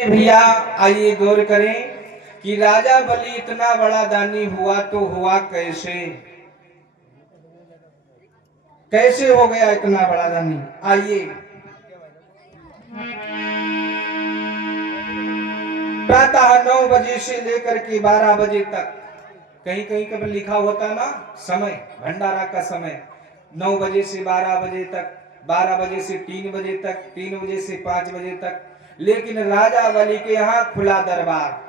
भैया आइए गौर करें कि राजा बलि इतना बड़ा दानी हुआ तो हुआ कैसे? कैसे हो गया इतना बड़ा दानी? आइए, प्रातः 9 बजे से लेकर के 12 बजे तक, कहीं कहीं कभी लिखा होता ना समय, भंडारा का समय 9 बजे से 12 बजे तक, 12 बजे से 3 बजे तक, 3 बजे से 5 बजे तक। लेकिन राजा बलि के यहाँ खुला दरबार,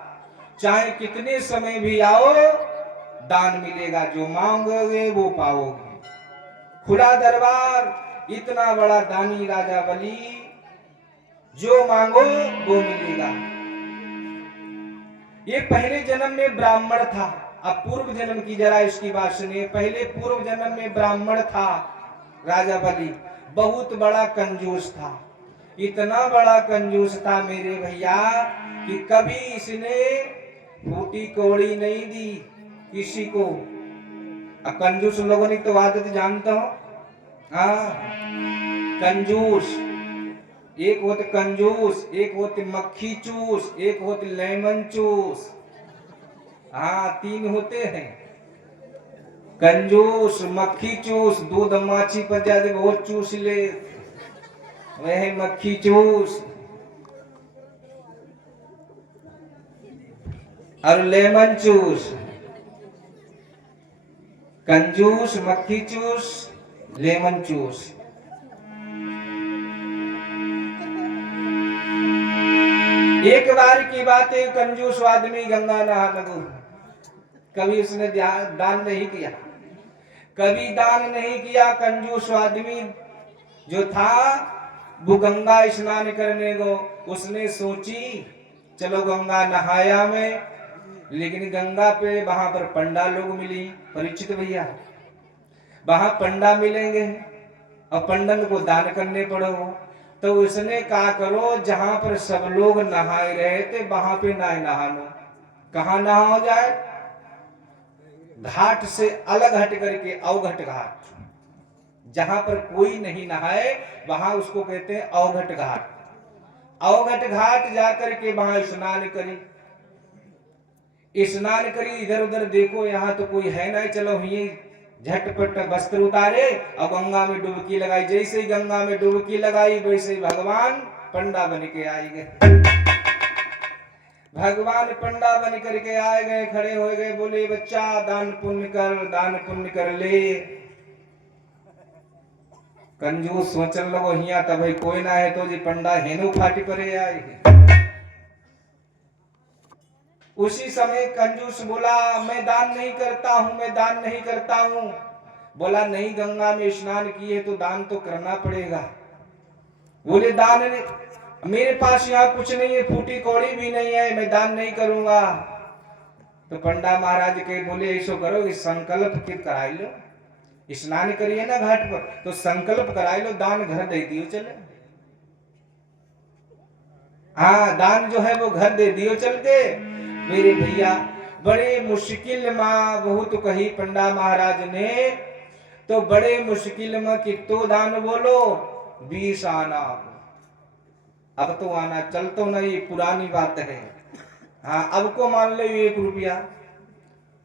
चाहे कितने समय भी आओ दान मिलेगा, जो मांगोगे वो पाओगे। खुला दरबार, इतना बड़ा दानी राजा बलि, जो मांगो वो मिलेगा। ये पहले जन्म में ब्राह्मण था। अब पूर्व जन्म की जरा इसकी बात सुनिए। पहले पूर्व जन्म में ब्राह्मण था राजा बलि, बहुत बड़ा कंजूस था। इतना बड़ा कंजूस था मेरे भैया कि कभी इसने फूटी कौड़ी नहीं दी किसी को। अब कंजूस लोगों ने तो आदत जानता हो, हाँ, कंजूस एक होते कंजूस, एक होते मक्खी चूस, एक होते लेमन चूस। हाँ, 3 होते हैं, कंजूस, मक्खी चूस, दूध माछी पर ज्यादा बहुत चूस ले वह मक्खी चूस, और लेमन चूस। कंजूस, मक्खी चूस, लेमन चूस। एक बार की बात है, कंजूस आदमी गंगा नहा लगो। कभी उसने दान नहीं किया, कभी दान नहीं किया। कंजूस आदमी जो था वो गंगा स्नान करने गो। उसने सोची चलो गंगा नहाया मैं, लेकिन गंगा पे वहां पर पंडा लोग मिली, परीक्षित भैया, वहां पंडा मिलेंगे और पंडन को दान करने पड़ो। तो उसने कहा करो जहां पर सब लोग नहाए रहे थे वहां पे ना नहानो। कहाँ नहा जाए? घाट से अलग हट करके अवघट घाट, जहां पर कोई नहीं नहाए वहां उसको कहते हैं अवघट घाट। अवघट घाट जाकर के वहां स्नान करी, स्नान करी, इधर उधर देखो यहाँ तो कोई है नहीं, चलो ये झटपट वस्त्र उतारे और गंगा में डुबकी लगाई। जैसे ही गंगा में डुबकी लगाई वैसे ही भगवान पंडा बन के आए गए। भगवान पंडा बन करके आए गए, खड़े हो गए, बोले बच्चा दान पुण्य कर, दान पुण्य कर ले। कंजूस सोचन लगो हिया तब कोई ना है तो जी पंडा हेनु फाटी परे आए। उसी समय कंजूस बोला मैं दान नहीं करता हूं, मैं दान नहीं करता हूं। बोला नहीं, गंगा में स्नान किए तो दान तो करना पड़ेगा। बोले दान मेरे पास यहाँ कुछ नहीं है, फूटी कौड़ी भी नहीं है, मैं दान नहीं करूंगा। तो पंडा महाराज के बोले ऐसो करो कि संकल्प कराई लो, स्नान करिए ना घाट पर तो संकल्प कराई लो, दान घर दे दियो चले। हाँ, दान जो है वो घर दे दियो चल के। मेरे भैया बड़े मुश्किल में बहुत कही पंडा महाराज ने, तो बड़े मुश्किल में कितो दान बोलो 20 आना। अब तो आना चल तो नहीं, पुरानी बात है। हाँ, अब को मान लो 1 रुपया,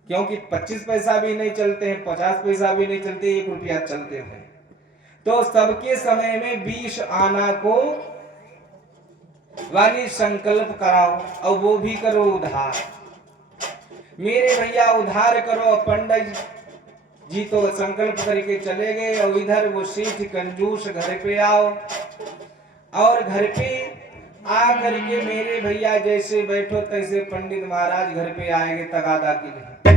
क्योंकि 25 पैसा भी नहीं चलते हैं, 50 पैसा भी नहीं चलते, 1 रुपया चलते हैं। तो सबके समय में 20 आना को वाली संकल्प कराओ, और वो भी करो उधार। मेरे भैया उधार करो। पंडित जी तो संकल्प करके चले गए, और इधर वो सेठ कंजूस घर पे आओ, और घर पे आ करके मेरे भैया जैसे बैठो तैसे पंडित महाराज घर पे आएंगे तगादा के लिए।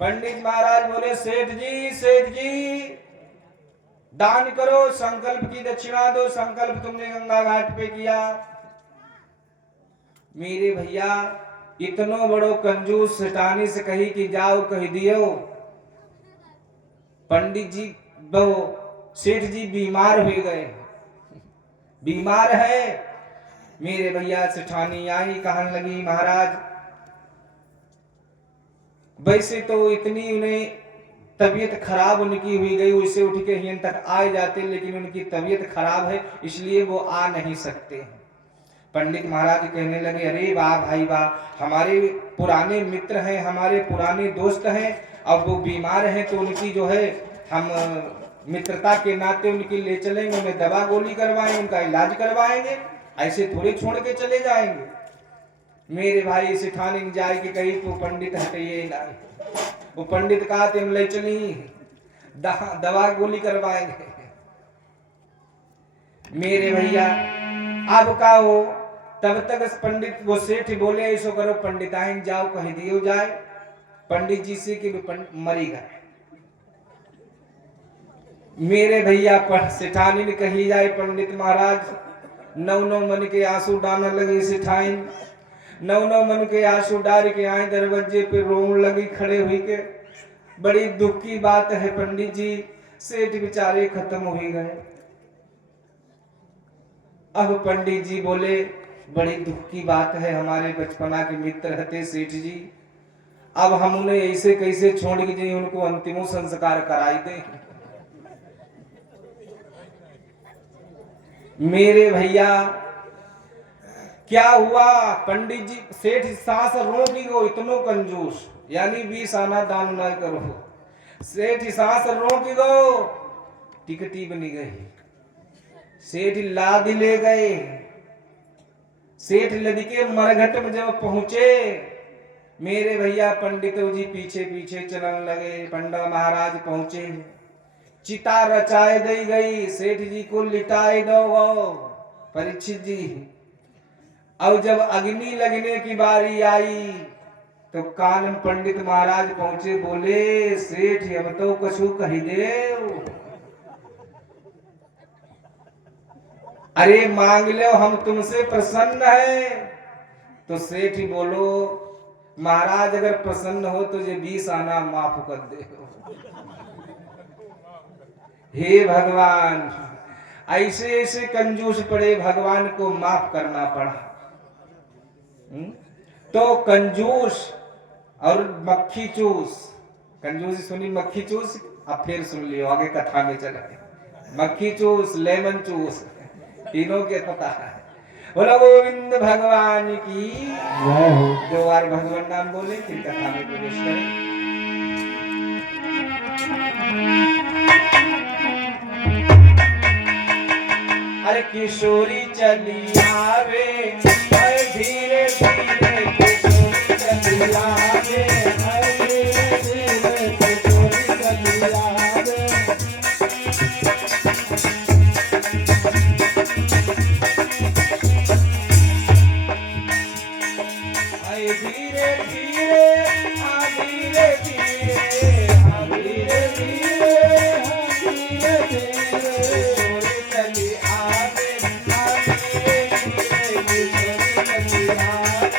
पंडित महाराज बोले सेठ जी दान करो, संकल्प की दक्षिणा दो, संकल्प तुमने गंगा घाट पे किया। मेरे भैया इतनो बड़ो कंजूस सेठानी से कही कि जाओ कह दियो पंडित जी वो सेठ जी बीमार हो गए, बीमार है। मेरे भैया सेठानी आई, कहने लगी महाराज वैसे तो इतनी उन्हें तबीयत खराब उनकी हुई गई, उसे उठ के यहीं तक आ जाते, लेकिन उनकी तबीयत खराब है इसलिए वो आ नहीं सकते हैं। पंडित महाराज कहने लगे, अरे वाह भाई वाह, हमारे पुराने मित्र हैं, हमारे पुराने दोस्त हैं, अब वो बीमार हैं तो उनकी जो है हम मित्रता के नाते उनकी ले चलेंगे, उन्हें दवा गोली करवाएंगे, उनका इलाज करवाएंगे, ऐसे थोड़े छोड़ के चले जाएंगे। मेरे भाई सिठाने जाए कि कहीं तो पंडित हटिए ना, वो पंडित कहा तुम ले चली दवा गोली करवाएंगे। मेरे भैया अब का हो, तब तक पंडित वो सेठ बोले ऐसो करो पंडिताइन जाओ कह दियो जाए पंडित जी से कि मरी गए। मेरे भैया पर सेठानी ने कही जाए पंडित महाराज, नौ मन के आंसू डालने लगे सेठाइन, नौ मन के आंसू डाल के आए दरवाजे पे रोने लगी खड़े हुई के, बड़ी दुख की बात है पंडित जी, सेठ बेचारे खत्म हो ही गए। अब पंडित जी बोले, बड़ी दुख की बात है, हमारे बचपना के मित्र रहते सेठ जी, अब हम उन्हें ऐसे कैसे छोड़ के जाए, उनको अंतिम संस्कार कराई दे। मेरे भैया क्या हुआ, पंडित जी सेठ सास रोगी गो, इतनो कंजूस, यानी 20 आना दान न करो, सेठ सास रोगी गो, टिकटी बनी गई, सेठ लाद ले गए। सेठ लदी के मरघट में जब पहुंचे, मेरे भैया पंडितों जी पीछे पीछे चलन लगे, पंडित महाराज पहुंचे, चिता रचाए दी गई, सेठ जी को लिटाए दो परीक्षित जी। अब जब अग्नि लगने की बारी आई तो कान पंडित महाराज पहुंचे, बोले सेठ अब तो कछु कही दे, अरे मांग लो हम तुमसे प्रसन्न है। तो सेठ ही बोलो, महाराज अगर प्रसन्न हो तो ये 20 आना माफ कर दे। हे भगवान, ऐसे ऐसे कंजूस पड़े, भगवान को माफ करना पड़ा। तो कंजूस और मक्खी चूस, कंजूसी सुनी मक्खी चूस, अब फिर सुन लियो आगे कथा में चले, मक्खी चूस लेमन चूस तीनों के पता है। बोलो गोविंद भगवान की जय हो। 2 बार भगवान नाम बोले फिर कथा में प्रवेश करें। अरे किशोरी चली आवे धीरे धीरे, किशोरी चली आवे धीरे धीरे, किशोरी चली आवे। धीरे धीरे हाँ धीरे धीरे, हाँ धीरे धीरे, हाँ धीरे धीरे, चली आवे हाँ धीरे धीरे, चली आवे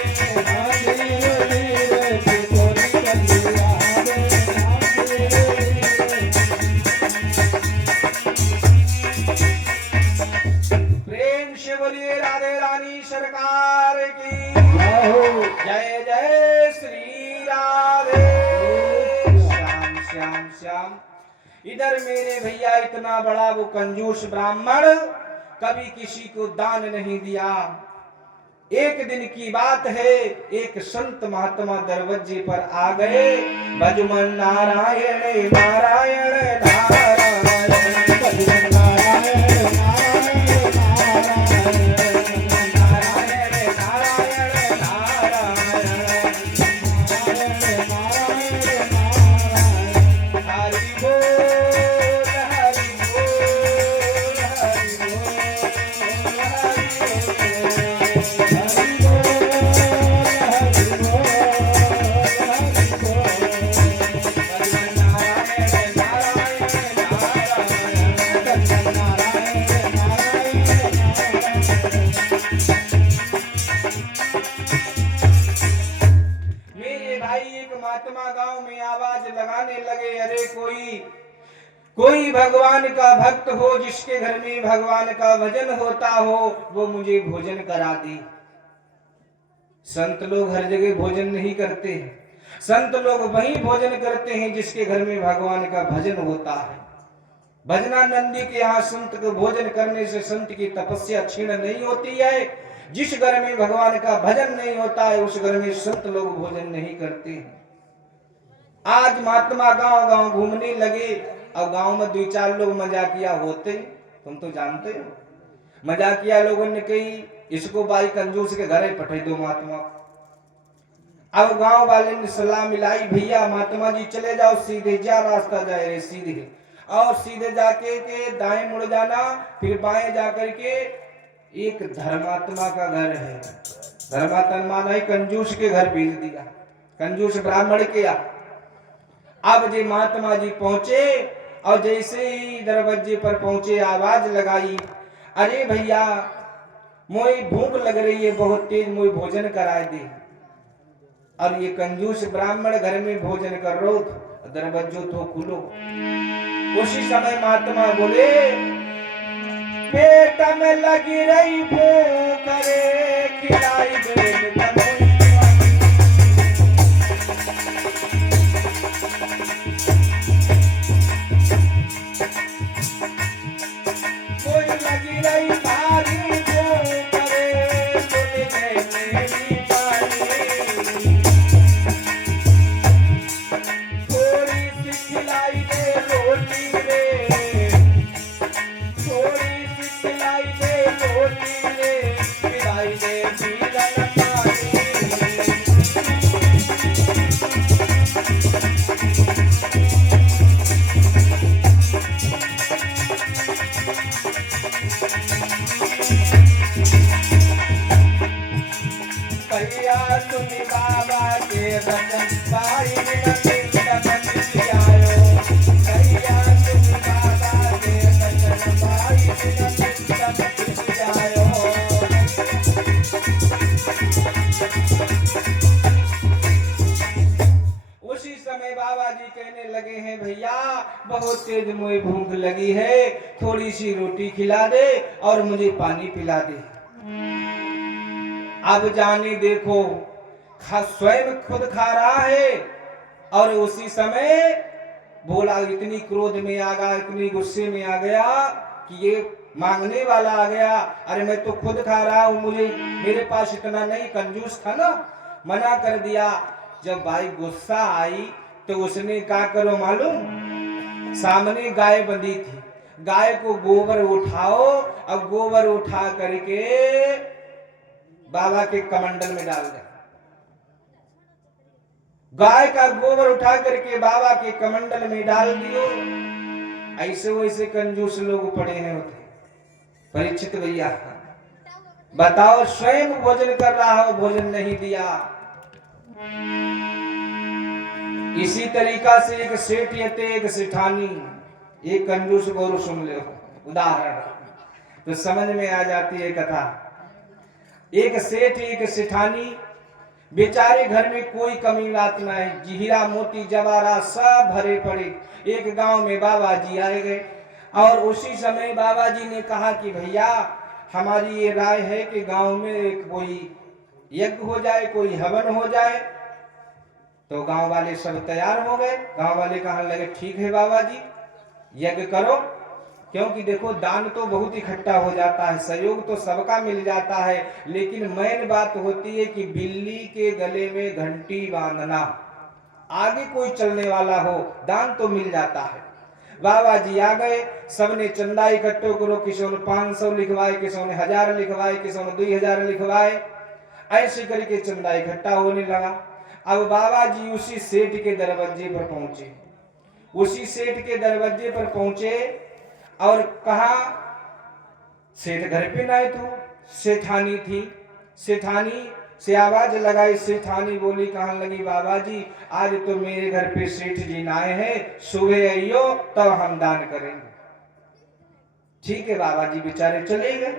हाँ धीरे धीरे, चली आवे हाँ धीरे धीरे। प्रेम से बोलिए राधे रानी सरकार की जय जय श्री राधे श्याम श्याम श्याम। इधर मेरे भैया इतना बड़ा वो कंजूस ब्राह्मण कभी किसी को दान नहीं दिया। एक दिन की बात है, एक संत महात्मा दरवाजे पर आ गए, भजमन नारायण नारायण नारायण, भजमन नारायण नारायण कोई भगवान का भक्त हो जिसके घर में भगवान का भजन होता हो, वो मुझे भोजन करा दे। संत लोग हर जगह भोजन नहीं करते हैं, संत लोग वही भोजन करते हैं जिसके घर में भगवान का भजन होता है। भजनानंदी के यहाँ संत को भोजन करने से संत की तपस्या क्षीण नहीं होती है, जिस घर में भगवान का भजन नहीं होता है उस घर में संत लोग भोजन नहीं करते हैं। आज महात्मा गांव गांव घूमने लगे और गांव में 2-4 लोग मजाकिया होते, तुम तो जानते हो। मजाकिया लोगों ने कही इसको भाई कंजूस के घर पठे दो महात्मा। अब गांव वाले ने सलाह मिलाई, भैया महात्मा जी चले जाओ सीधे, जा रास्ता जाए रे सीधे, और सीधे जाके के दाएं मुड़ जाना, फिर बाएं जाकर के एक धर्मात्मा का घर है। धर्मात्मा नहीं कंजूस के घर भेज दिया, कंजूस ब्राह्मण के यहाँ। अब जे महात्मा जी पहुंचे और जैसे ही दरवाजे पर पहुंचे आवाज लगाई, अरे भैया मोई भूख लग रही है बहुत तेज, मोई भोजन कराए दे। और ये कंजूस ब्राह्मण घर में भोजन कर रो, दरवाजो तो खुलो। उसी समय महात्मा बोले, पेट में लगी रही भूख रे खिलाई दे। बहुत तेज मुझे भूख लगी है, थोड़ी सी रोटी खिला दे और मुझे पानी पिला दे। अब जाने देखो स्वयं खुद खा रहा है और उसी समय बोला, इतनी क्रोध में आ गया, इतनी गुस्से में आ गया कि ये मांगने वाला आ गया। अरे मैं तो खुद खा रहा हूँ, मुझे मेरे पास इतना नहीं, कंजूस था ना, मना कर दिया। जब भाई गुस्सा आई तो उसने क्या करो मालूम, सामने गाय बंधी थी, गाय को गोबर उठाओ और गोबर उठा करके बाबा के कमंडल में डाल दे। गाय का गोबर उठा करके बाबा के कमंडल में डाल दियो। ऐसे वैसे कंजूस लोग पड़े हैं होते। परीक्षित भैया बताओ, स्वयं भोजन कर रहा हो, भोजन नहीं दिया। इसी तरीका से एक सेठ यते एक सेठानी, एक कंजूस गौरव सुन ले उदाहरण तो समझ में आ जाती है कथा। एक सेठ एक सेठानी, बेचारे घर में कोई कमी बात ना है, हीरा मोती जवाहरात सब भरे पड़े। एक गांव में बाबा जी आए गए और उसी समय बाबा जी ने कहा कि भैया हमारी ये राय है कि गांव में कोई यज्ञ हो जाए, कोई हवन हो जाए। तो गांव वाले सब तैयार हो गए। गांव वाले कहने लगे ठीक है बाबा जी यज्ञ करो, क्योंकि देखो दान तो बहुत इकट्ठा हो जाता है, सहयोग तो सबका मिल जाता है, लेकिन मेन बात होती है कि बिल्ली के गले में घंटी बांधना, आगे कोई चलने वाला हो दान तो मिल जाता है। बाबा जी आ गए, सबने चंदा इकट्ठो करो, किसी ने 500 लिखवाए, किसी ने 1000 लिखवाए, किसी ने 2000 लिखवाए, ऐसे करके चंदा इकट्ठा होने लगा। अब बाबा जी उसी सेठ के दरवाजे पर पहुंचे, उसी सेठ के दरवाजे पर पहुंचे और कहा, सेठ घर पे ना तू? सेठानी थी, सेठानी से आवाज लगाई। सेठानी बोली, कहने लगी बाबा जी आज तो मेरे घर पे सेठ जी आए हैं, सुबह आइयो तब हम दान करेंगे। ठीक है बाबा जी बेचारे चले गए।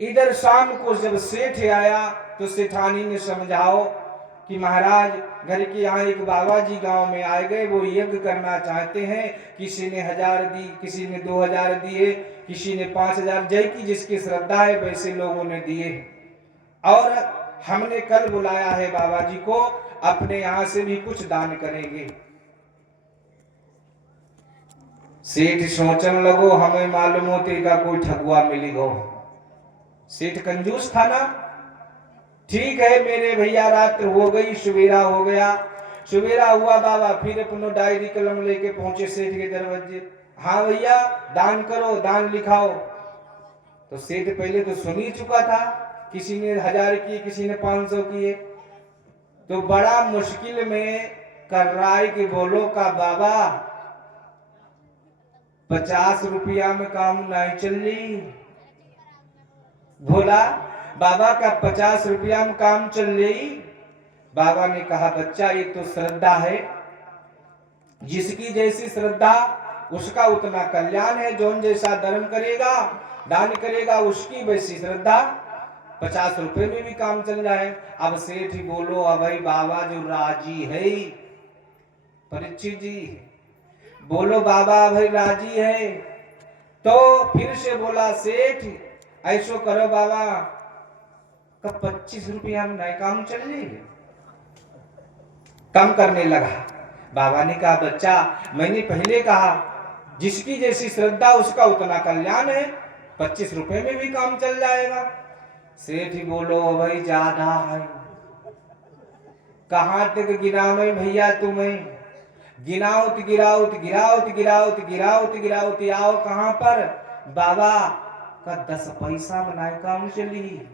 इधर शाम को जब सेठ आया तो सेठानी ने समझाओ कि महाराज घर के यहाँ एक बाबा जी गांव में आए गए, वो यज्ञ करना चाहते हैं, किसी ने 1000 दी, किसी ने 2000 दिए, किसी ने 5000, जय की जिसकी श्रद्धा है वैसे लोगों ने दिए, और हमने कल बुलाया है बाबा जी को, अपने यहाँ से भी कुछ दान करेंगे। सेठ सोचने लगो हमें मालूम होते का कोई ठगुआ मिली गो। सेठ कंजूस था ना, ठीक है मेरे भैया, रात हो गई, सवेरा हो गया। सवेरा हुआ, बाबा फिर अपनो डायरी कलम लेके पहुंचे सेठ के दरवाजे। हाँ भैया, दान करो, दान लिखाओ। तो सेठ पहले तो सुन ही चुका था, किसी ने 1000 किए, किसी ने 500 किए। तो बड़ा मुश्किल में कर रहा है कि बोलो का बाबा 50 रुपया में काम नहीं चल रही। बोला बाबा का 50 रुपया में काम चल रही। बाबा ने कहा बच्चा ये तो श्रद्धा है, जिसकी जैसी श्रद्धा उसका उतना कल्याण है। जौन जैसा धर्म करेगा, दान करेगा, उसकी वैसी श्रद्धा। 50 रुपए में भी काम चल जाए। अब सेठ ही बोलो अभय बाबा जो राजी है, परीक्षित जी बोलो बाबा अभय राजी है। तो फिर से बोला सेठ ऐसो करो बाबा का 25 रुपया में नहीं काम चल रही, कम करने लगा। बाबा ने कहा बच्चा मैंने पहले कहा जिसकी जैसी श्रद्धा उसका उतना कल्याण है, 25 रुपए में भी काम चल जाएगा। सेठ ही बोलो भाई ज्यादा है, कहां तक गिरावे भैया तुम्हें, गिराउत गिराउत गिराउत गिराउत गिराउत गिराउत आओ कहां पर, बाबा का 10 पैसा बनाए काम चली।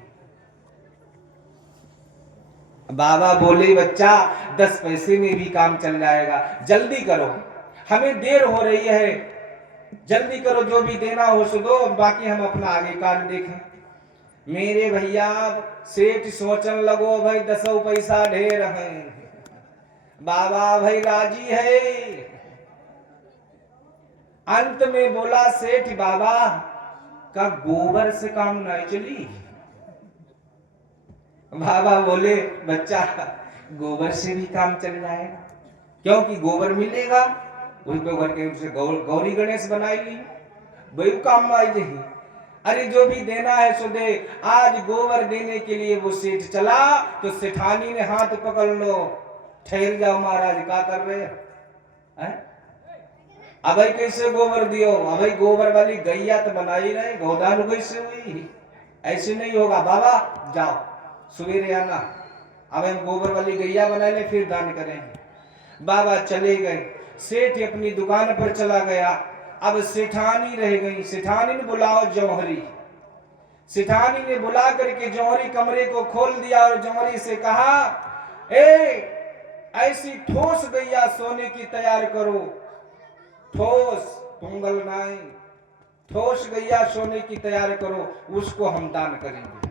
बाबा बोले बच्चा 10 पैसे में भी काम चल जाएगा, जल्दी करो, हमें देर हो रही है, जल्दी करो, जो भी देना हो सो दो, बाकी हम अपना आगे कार्य देखें। मेरे भैया सेठ सोचन लगो भाई 10 पैसा ढेर है, बाबा भाई राजी है। अंत में बोला सेठ बाबा का गोबर से काम नहीं चली। बाबा बोले बच्चा गोबर से भी काम चल जाएगा, क्योंकि गोबर मिलेगा, वही तो घर के उसे गौरी गणेश बनाई ली, वही काम आई जाएगी। अरे जो भी देना है सो दे। आज गोबर देने के लिए वो सेठ चला तो सेठानी ने हाथ पकड़ लो, ठहर जाओ महाराज, क्या कर रहे हैं? अब कैसे गोबर दियो, अब गोबर वाली गैया तो बनाई रहे, गौदान कैसे हुई, ऐसे नहीं होगा। बाबा जाओ सवेरे आना, अब हम गोबर वाली गैया बना ले फिर दान करेंगे। बाबा चले गए, सेठ अपनी दुकान पर चला गया। अब सेठानी रह गई, सेठानी ने बुलाओ जौहरी। सेठानी ने बुला करके जौहरी कमरे को खोल दिया और जौहरी से कहा ए ऐसी ठोस गैया सोने की तैयार करो, ठोस तुंगल नाई, ठोस गैया सोने की तैयार करो, उसको हम दान करेंगे।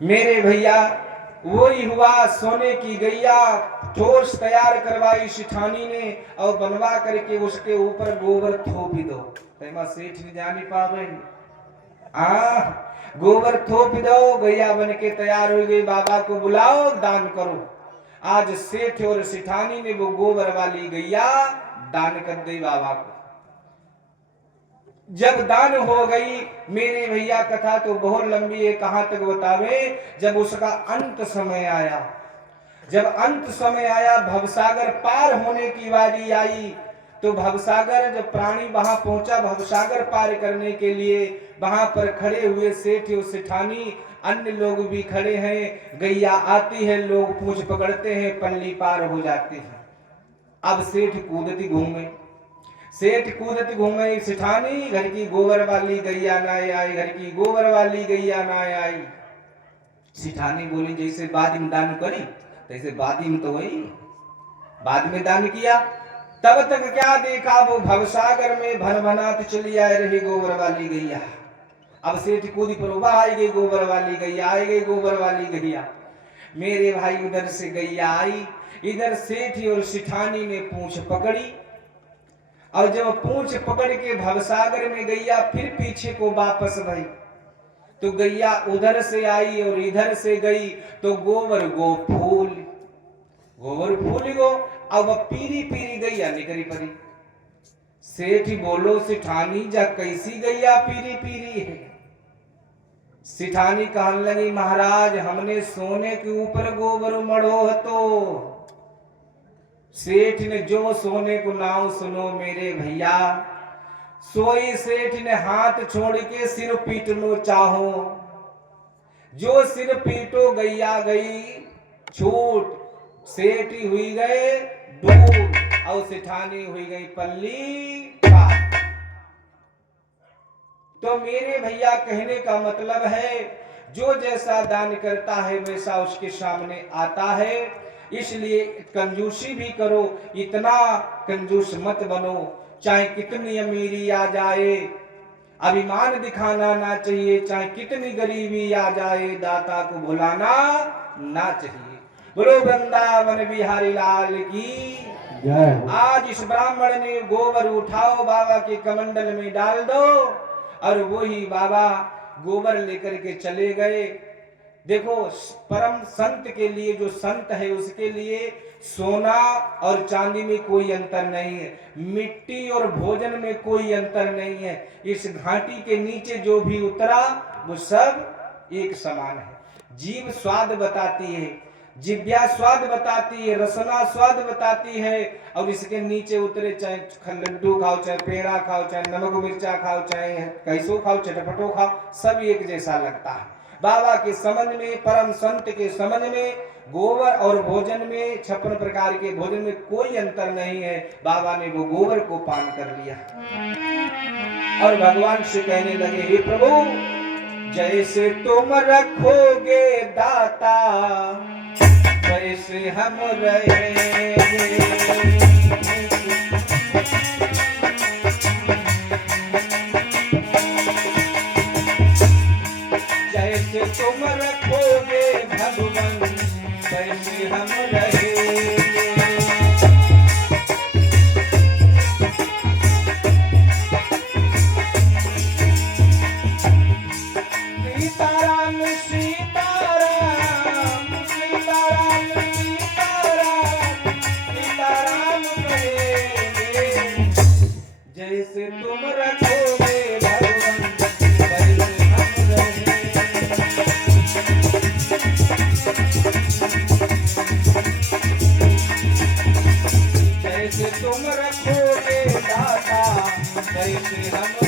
मेरे भैया वही हुआ, सोने की गैया ठोस तैयार करवाई सेठानी ने और बनवा करके उसके ऊपर गोबर थोप दो। तैमा सेठ नहीं जानी पावे, गोबर थोप दो, गैया बन के तैयार हो गई। बाबा को बुलाओ दान करो। आज सेठ और सेठानी ने वो गोबर वाली गैया दान कर दी बाबा को। जब दान हो गई मेरे भैया, कथा तो बहुत लंबी है, कहां तक बतावे। जब उसका अंत समय आया, जब अंत समय आया, भवसागर पार होने की बारी आई, तो भवसागर जब प्राणी वहां पहुंचा, भवसागर पार करने के लिए वहां पर खड़े हुए सेठ और सेठानी, अन्य लोग भी खड़े हैं। गैया आती है, लोग पूंछ पकड़ते हैं, पल्ली पार हो जाती है। अब सेठ कूदती घूमे, सेठ कूदती घूमे, सेठानी घर की गोबर वाली गैया ना आई, घर की गोबर वाली गैया ना आई। सेठानी बोली जैसे बाद में दान करी तैसे बाद में तो वही बाद में दान किया। तब तक क्या देखा, वो भवसागर में भनभनात चली आ रही गोबर वाली गैया। अब सेठ कूदी पर उबा आई गई गोबर वाली गैया, आई गई गोबर वाली गैया। मेरे भाई उधर से गैया आई, इधर सेठ और सेठानी ने पूंछ पकड़ी, और जब पूंछ पकड़ के भवसागर में गैया फिर पीछे को वापस गई, तो गैया उधर से आई और इधर से गई, तो गोबर गो फूल, गोबर फूल गो, अब पीरी पीरी गैया निकली परी। सेठ बोलो सेठानी जा कैसी गैया पीरी पीरी है। सेठानी कहने लगी महाराज हमने सोने के ऊपर गोबर मढ़ो तो। सेठ ने जो सोने को नाम सुनो मेरे भैया, सोई सेठ ने हाथ छोड़ के सिर पीट लो चाहो। जो सिर पीटो गैया गई छूट, सेठी हुई गए डूब और सिठानी हुई गई पल्ली पात। तो मेरे भैया कहने का मतलब है जो जैसा दान करता है वैसा उसके सामने आता है। इसलिए कंजूसी भी करो, इतना कंजूस मत बनो, चाहे कितनी अमीरी आ जाए अभिमान दिखाना ना चाहिए, चाहे कितनी गरीबी आ जाए दाता को भुलाना ना चाहिए। बोलो वृंदावन बिहारी लाल की जय। आज इस ब्राह्मण ने गोबर उठाओ बाबा के कमंडल में डाल दो, और वही बाबा गोबर लेकर के चले गए। देखो परम संत के लिए, जो संत है उसके लिए सोना और चांदी में कोई अंतर नहीं है, मिट्टी और भोजन में कोई अंतर नहीं है। इस घाटी के नीचे जो भी उतरा वो सब एक समान है। जीव स्वाद बताती है, जिव्या स्वाद बताती है, रसना स्वाद बताती है, और इसके नीचे उतरे चाहे लड्डू खाओ, चाहे पेड़ा खाओ, चाहे नमक मिर्चा खाओ, चाहे कैसो खाओ, चटपटो खाओ, सब एक जैसा लगता है। बाबा के समझ में, परम संत के समझ में गोबर और भोजन में, 56 प्रकार के भोजन में कोई अंतर नहीं है। बाबा ने वो गोबर को पान कर लिया और भगवान से कहने लगे, हे प्रभु जैसे तुम रखोगे दाता वैसे हम रहेंगे। जैसे तुम रखोगे भगवान वैसे हम रहेंगे। सीताराम सीताराम सीताराम सीताराम सीताराम कहेंगे। जैसे तुम रखोगे भगवान वैसे हम रहेंगे। जैसे तुम रखोगे दाता वैसे हम